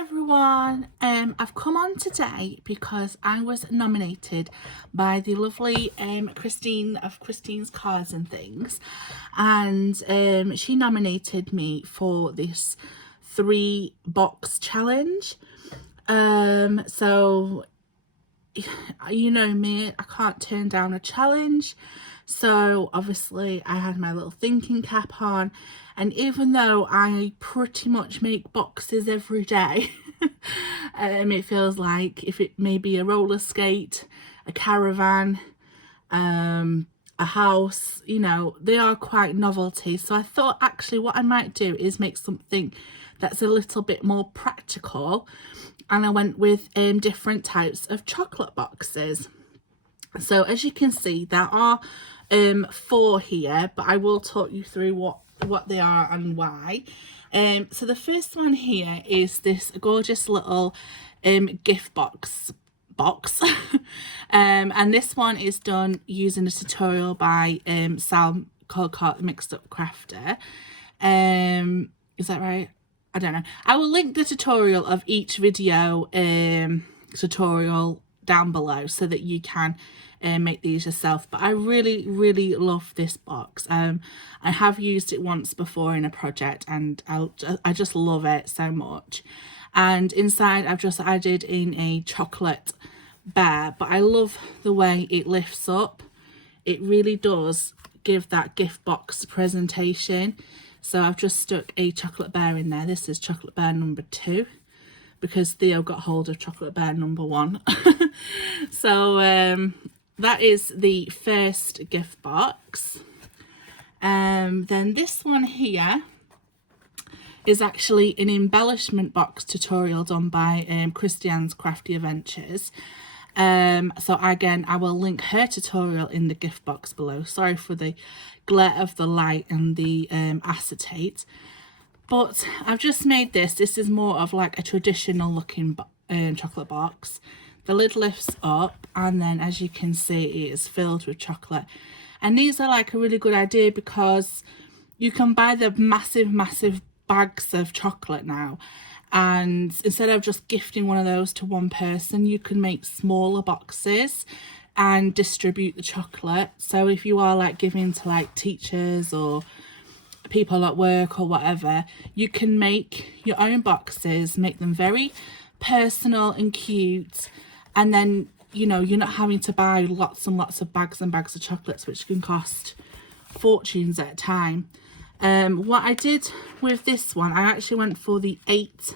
everyone, I've come on today because I was nominated by the lovely Christine of Christine's Cards and Things, and she nominated me for this 3-box challenge. So you know me, I can't turn down a challenge. So obviously I had my little thinking cap on, and even though I pretty much make boxes every day, it feels like if it may be a roller skate, a caravan, a house, you know, they are quite novelty. So I thought actually what I might do is make something that's a little bit more practical, and I went with different types of chocolate boxes. So as you can see, there are 4 here, but I will talk you through what they are and why. So the first one here is this gorgeous little gift box and this one is done using a tutorial by Calcott Mixed Up Crafter. Is that right? I don't know. I will link the tutorial of each video tutorial down below so that you can make these yourself. But I really love this box. I have used it once before in a project, and I just love it so much. And inside I've just added in a chocolate bear, but I love the way it lifts up. It really does give that gift box presentation. So I've just stuck a chocolate bear in there. This is chocolate bear number 2 because Theo got hold of chocolate bear number 1. So that is the first gift box. Then this one here is actually an embellishment box tutorial done by Kristiannes Crafty Adventures. So again, I will link her tutorial in the gift box below. Sorry for the glare of the light and the acetate, but I've just made this. This is more of like a traditional looking chocolate box. The lid lifts up, and then as you can see, it is filled with chocolate. And these are like a really good idea because you can buy the massive bags of chocolate now, and instead of just gifting one of those to one person, you can make smaller boxes and distribute the chocolate. So if you are like giving to like teachers or people at work or whatever, you can make your own boxes, make them very personal and cute, and then you know you're not having to buy lots and lots of bags and bags of chocolates, which can cost fortunes at a time. What I did with this one, I actually went for the 8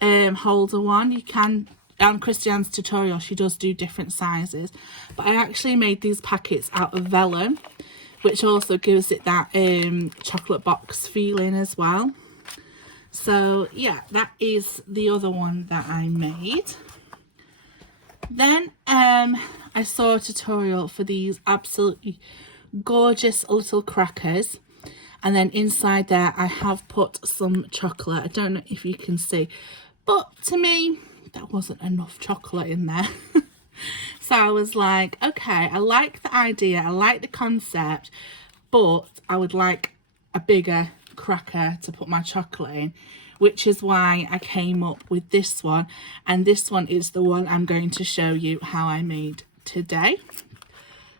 holder one. You can, on Kristianne's tutorial, she does do different sizes, but I actually made these packets out of vellum, which also gives it that chocolate box feeling as well. So yeah, that is the other one that I made. Then I saw a tutorial for these absolutely gorgeous little crackers, and then inside there I have put some chocolate. I don't know if you can see, but to me that wasn't enough chocolate in there. So I was like, okay, I like the idea, I like the concept, but I would like a bigger cracker to put my chocolate in, which is why I came up with this one. And this one is the one I'm going to show you how I made today.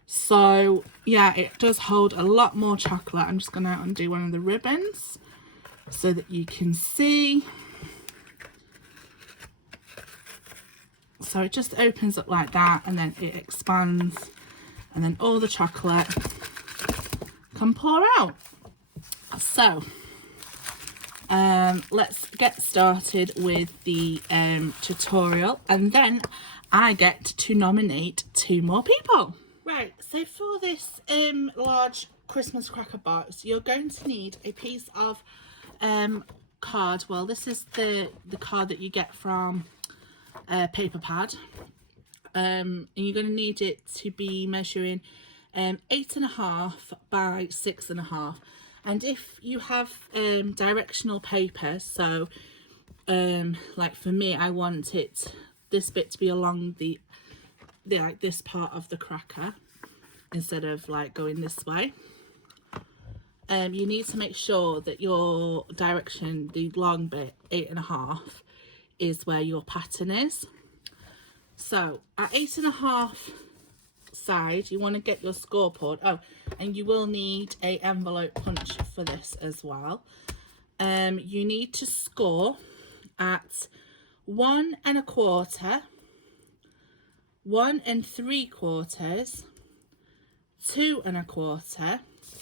So yeah, it does hold a lot more chocolate. I'm just going to undo one of the ribbons so that you can see. So it just opens up like that, and then it expands, and then all the chocolate can pour out. So let's get started with the tutorial, and then I get to nominate 2 more people. Right, so for this large Christmas cracker box, you're going to need a piece of card. Well, this is the card that you get from paper pad, and you're going to need it to be measuring 8.5 by 6.5. And if you have directional paper, so like for me, I want this bit to be along the like this part of the cracker instead of like going this way. You need to make sure that your direction, the long bit, 8.5, is where your pattern is. So at 8.5 side, you want to get your scoreboard. Oh, and you will need a envelope punch for this as well. You need to score at 1 1/4, 1 3/4, 2 1/4,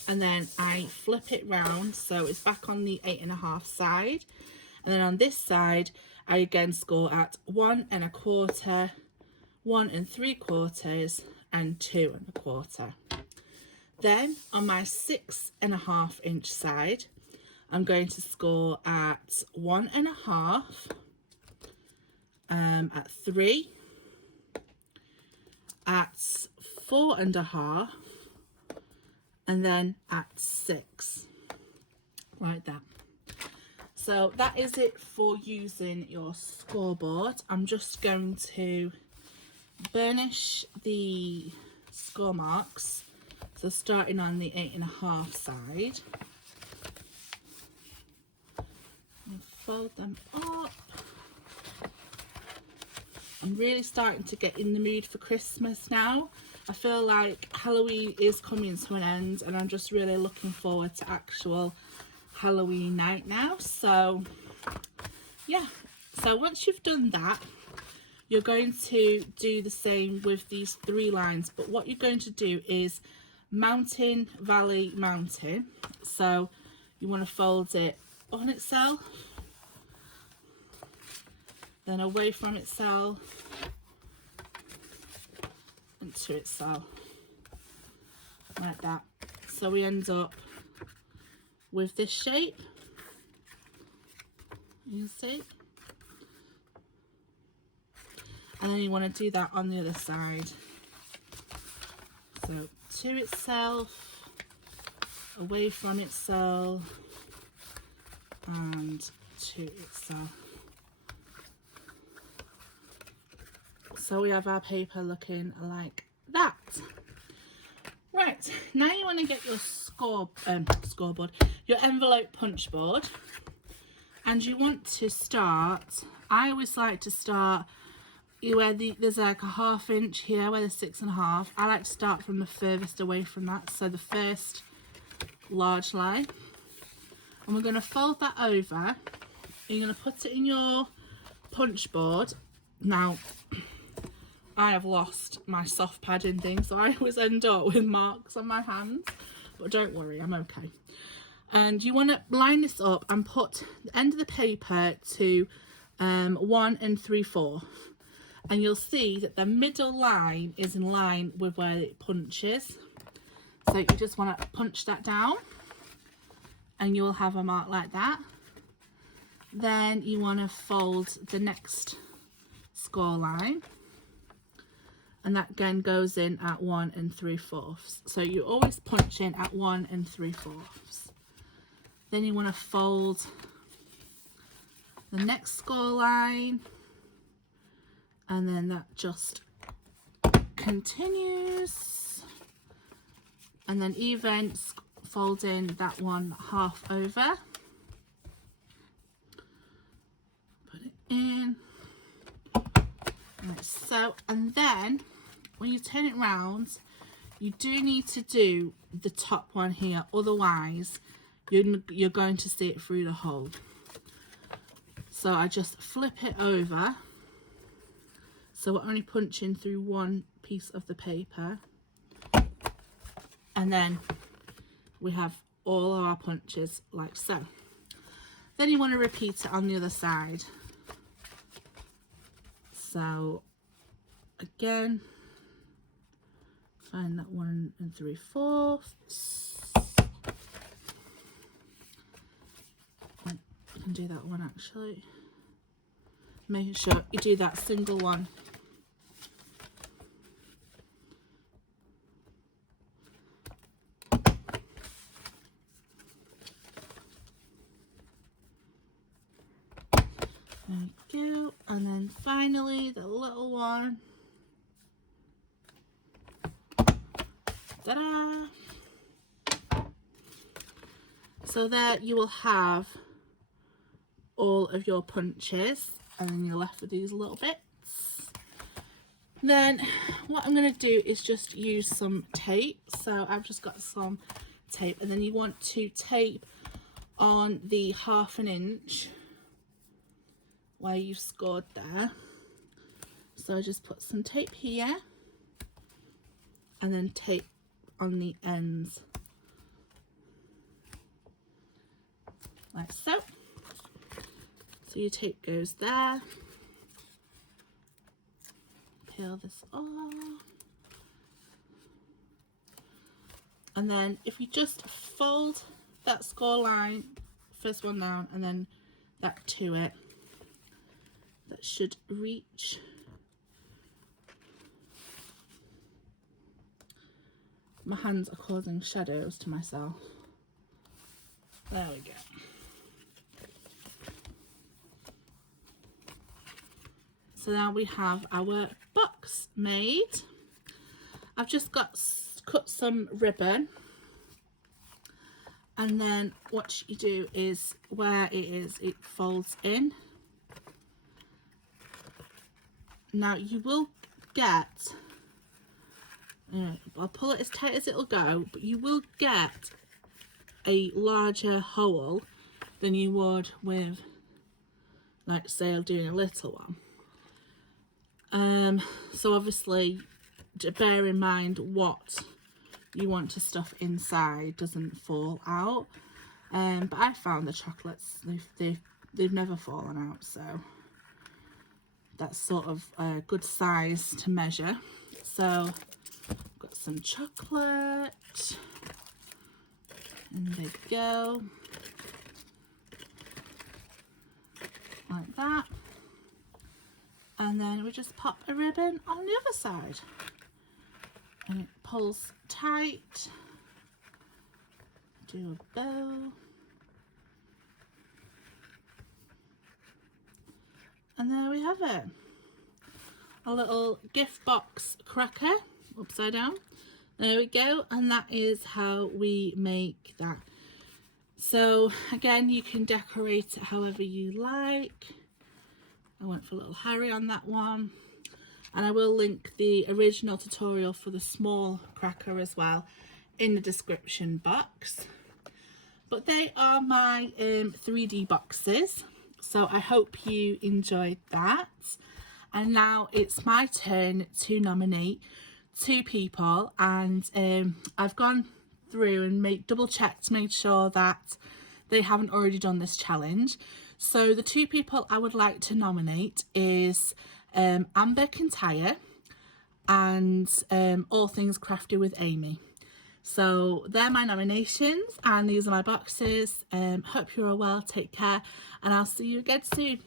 and then I flip it round so it's back on the 8.5 side, and then on this side I again score at 1 1/4, 1 3/4, and 2 1/4. Then on my 6.5 inch side, I'm going to score at 1 1/2, at 3, at 4 1/2, and then at 6, like that. So that is it for using your scoreboard. I'm just going to burnish the score marks, so starting on the 8.5 side, and fold them up. I'm really starting to get in the mood for Christmas now. I feel like Halloween is coming to an end, and I'm just really looking forward to actual Halloween night now. So yeah, so once you've done that, you're going to do the same with these 3 lines, but what you're going to do is mountain, valley, mountain. So you want to fold it on itself, then away from itself, and to itself, like that. So we end up with this shape, you see, and then you want to do that on the other side. So to itself, away from itself, and to itself. So we have our paper looking like that. Right, now you want to get your scoreboard, your envelope punch board, and you want to start, I always like to start where there's like a 1/2 inch here where there's 6.5. I like to start from the furthest away from that, so the first large line, and we're going to fold that over. You're going to put it in your punch board. Now I have lost my soft padding thing, so I always end up with marks on my hands, but don't worry, I'm okay. And you want to line this up and put the end of the paper to 1 3/4, and you'll see that the middle line is in line with where it punches. So you just want to punch that down, and you will have a mark like that. Then you want to fold the next score line, and that again goes in at 1 3/4. So you're always punching at 1 3/4. Then you want to fold the next score line, and then that just continues, and then even folding that one half over, put it in like so. And then when you turn it round, you do need to do the top one here, otherwise you're going to see it through the hole. So I just flip it over, so we're only punching through one piece of the paper, and then we have all of our punches like so. Then you want to repeat it on the other side. So again, find that 1 3/4. I can do that one actually. Make sure you do that single one. There we go. And then finally the little one. Ta-da! So there you will have all of your punches. and then you're left with these little bits. Then what I'm going to do is just use some tape. So I've just got some tape, and then you want to tape on the 1/2 inch where you've scored there. So I just put some tape here and then tape on the ends like so. So your tape goes there. Peel this off. And then if you just fold that score line, first one down and then that to it, that should reach my hands are causing shadows to myself. There we go. So now we have our box made. I've just got cut some ribbon, and then what you do is where it folds in. Now you will get, I'll pull it as tight as it'll go, but you will get a larger hole than you would with, like, say, doing a little one. So obviously to bear in mind what you want to stuff inside doesn't fall out. But I found the chocolates, they've never fallen out, so that's sort of a good size to measure. So I've got some chocolate, and there you go, like that. And then we just pop a ribbon on the other side, and it pulls tight. Do a bow, and there we have it, a little gift box cracker upside down. There we go, and that is how we make that. So again, you can decorate it however you like. I went for a little Harry on that one, and I will link the original tutorial for the small cracker as well in the description box. But they are my 3D boxes, so I hope you enjoyed that. And now it's my turn to nominate 2 people, and I've gone through and double checked to make sure that they haven't already done this challenge. So the 2 people I would like to nominate is Amber Kintyre and All Things Crafty with Aimee. So they're my nominations, and these are my boxes. Hope you're all well, take care, and I'll see you again soon.